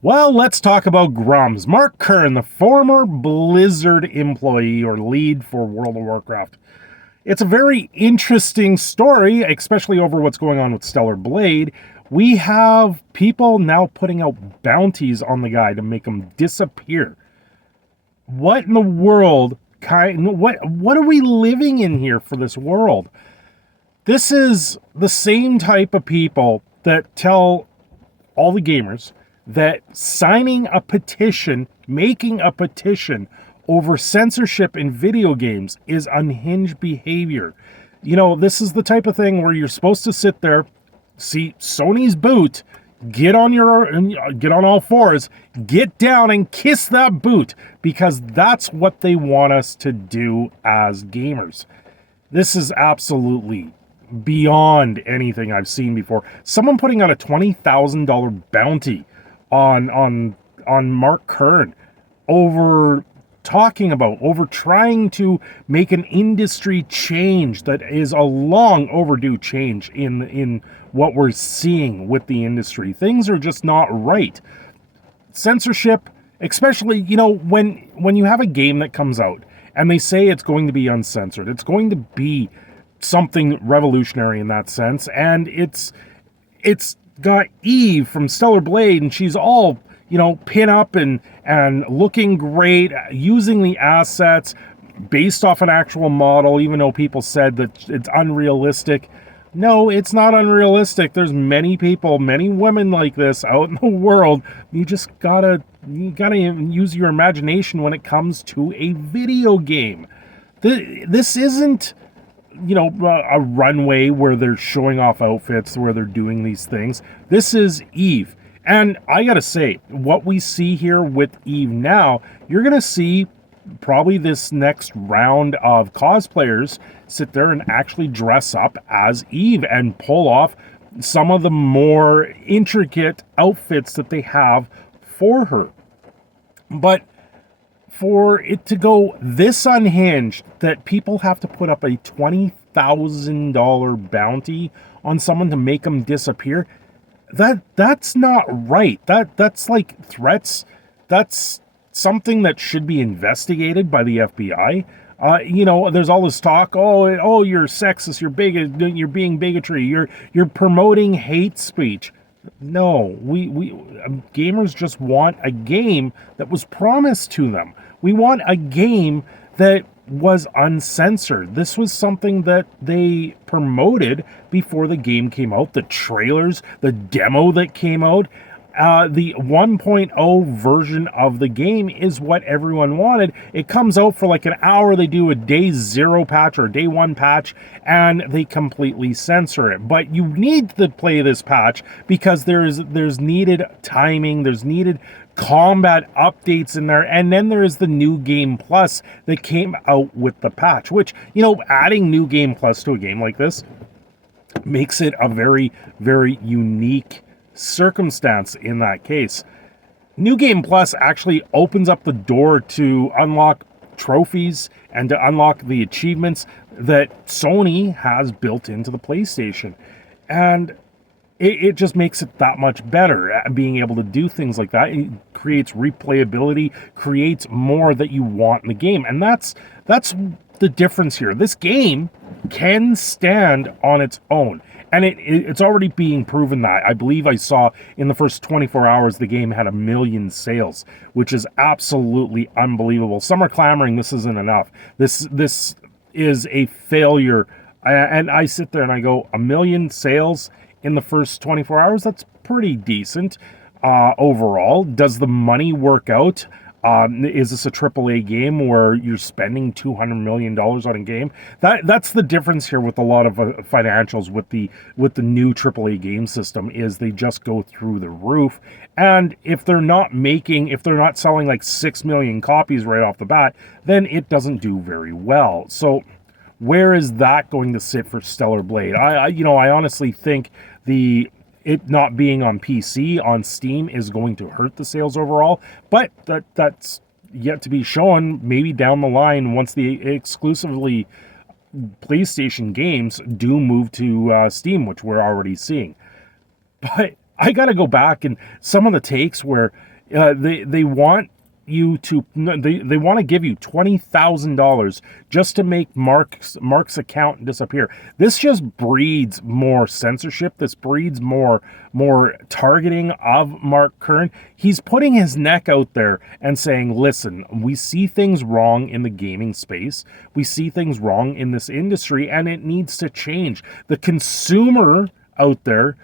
Well, let's talk about Grummz. Mark Kern, the former Blizzard employee or lead for World of Warcraft. It's a very interesting story, especially over what's going on with Stellar Blade. We have people now putting out bounties on the guy to make him disappear. What in the world what are we living in here for this world? This is the same type of people that tell all the gamers that signing a petition, making a petition over censorship in video games is unhinged behavior. You know, this is the type of thing where you're supposed to sit there, see Sony's boot, get on all fours, get down and kiss that boot, because that's what they want us to do as gamers. This is absolutely beyond anything I've seen before. Someone putting out a $20,000 bounty on Mark Kern over trying to make an industry change that is a long overdue change in what we're seeing with the industry. Things are just not right. Censorship, especially, when you have a game that comes out and they say it's going to be uncensored, it's going to be something revolutionary in that sense, and it's got Eve from Stellar Blade, and she's all, pin up and looking great, using the assets based off an actual model, even though people said that it's unrealistic. No, it's not unrealistic. There's many people, many women like this out in the world. You gotta use your imagination when it comes to a video game. This isn't a runway where they're showing off outfits, where they're doing these things. This is Eve. And I gotta say, what we see here with Eve now, you're gonna see probably this next round of cosplayers sit there and actually dress up as Eve and pull off some of the more intricate outfits that they have for her. But for it to go this unhinged that people have to put up a $20,000 bounty on someone to make them disappear, that's not right. That's like threats. That's something that should be investigated by the FBI. There's all this talk. Oh, you're sexist. You're you're being bigotry. You're promoting hate speech. No, we gamers just want a game that was promised to them. We want a game that was uncensored. This was something that they promoted before the game came out. The trailers, the demo that came out, the 1.0 version of the game is what everyone wanted. It comes out for like an hour. They do a day 0 patch or a day 1 patch, and they completely censor it. But you need to play this patch because there's needed timing, there's needed combat updates in there, and then there is the New Game Plus that came out with the patch, which, adding New Game Plus to a game like this makes it a very, very unique circumstance in that case. New Game Plus actually opens up the door to unlock trophies and to unlock the achievements that Sony has built into the PlayStation. And it just makes it that much better at being able to do things like that. It creates replayability, creates more that you want in the game. And that's the difference here. This game can stand on its own. And it's already being proven that. I believe I saw in the first 24 hours the game had 1 million sales, which is absolutely unbelievable. Some are clamoring this isn't enough. This is a failure. And I sit there and I go, 1 million sales in the first 24 hours? That's pretty decent overall. Does the money work out? Is this a AAA game where you're spending $200 million on a game? That's the difference here with a lot of financials with the new AAA game system, is they just go through the roof. And if they're not selling like 6 million copies right off the bat, then it doesn't do very well. So where is that going to sit for Stellar Blade? I honestly think it not being on PC, on Steam, is going to hurt the sales overall, but that's yet to be shown. Maybe down the line, once the exclusively PlayStation games do move to Steam, which we're already seeing. But I got to go back and some of the takes where they want you to they want to give you $20,000 just to make Mark's account disappear. This just breeds more censorship. This breeds more targeting of Mark Kern. He's putting his neck out there and saying, listen, we see things wrong in the gaming space. We see things wrong in this industry, and it needs to change. The consumer out there,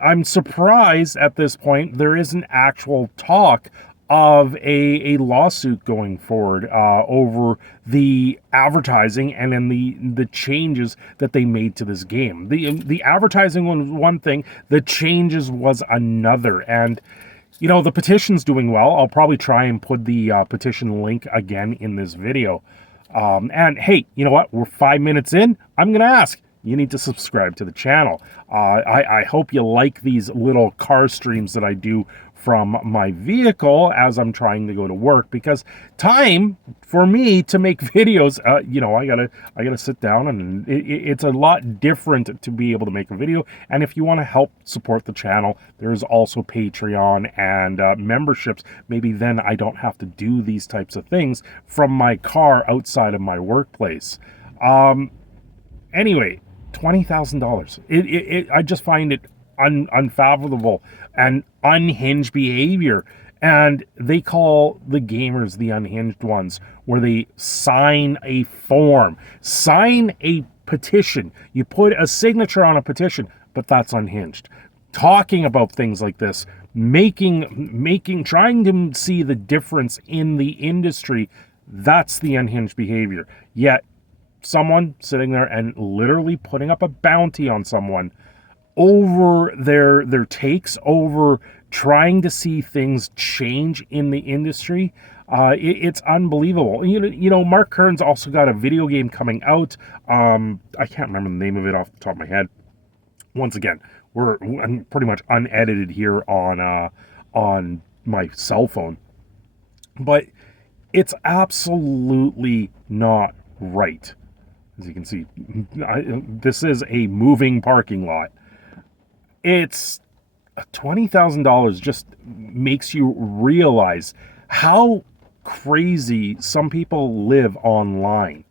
I'm surprised at this point there isn't actual talk of a lawsuit going forward over the advertising and then the changes that they made to this game. The advertising was one thing, the changes was another. And you know, the petition's doing well. I'll probably try and put the petition link again in this video. And hey, you know what? We're 5 minutes in. I'm going to ask. You need to subscribe to the channel. I hope you like these little car streams that I do from my vehicle as I'm trying to go to work, because time for me to make videos, you know, I gotta sit down, and it's a lot different to be able to make a video. And if you want to help support the channel, there's also Patreon and memberships. Maybe then I don't have to do these types of things from my car outside of my workplace. Anyway, $20,000. I just find it unfathomable and unhinged behavior. And they call the gamers the unhinged ones, where they sign a form, sign a petition. You put a signature on a petition, but that's unhinged. Talking about things like this, trying to see the difference in the industry, that's the unhinged behavior. Yet someone sitting there and literally putting up a bounty on someone over their takes, over trying to see things change in the industry, it's unbelievable. You know, Mark Kern's also got a video game coming out. I can't remember the name of it off the top of my head. Once again, I'm pretty much unedited here on my cell phone, but it's absolutely not right. As you can see, this is a moving parking lot. It's $20,000 just makes you realize how crazy some people live online.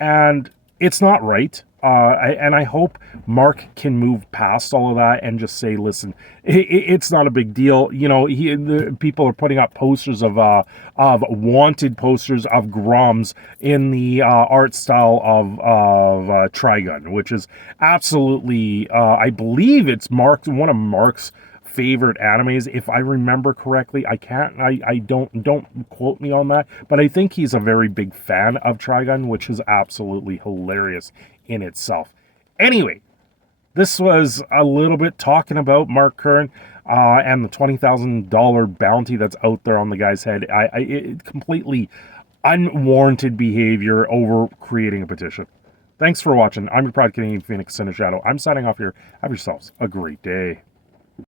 And it's not right. And I hope Mark can move past all of that and just say, listen, it's not a big deal. You know, the people are putting up posters of wanted posters of Grummz in the art style of Trigun, which is absolutely, I believe it's one of Mark's favorite animes, if I remember correctly. I don't quote me on that, but I think he's a very big fan of Trigun, which is absolutely hilarious in itself. Anyway, this was a little bit talking about Mark Kern and the $20,000 bounty that's out there on the guy's head. It completely unwarranted behavior over creating a petition. Thanks for watching. I'm your proud Canadian Phoenix, Sin Shadow. I'm signing off here. Have yourselves a great day.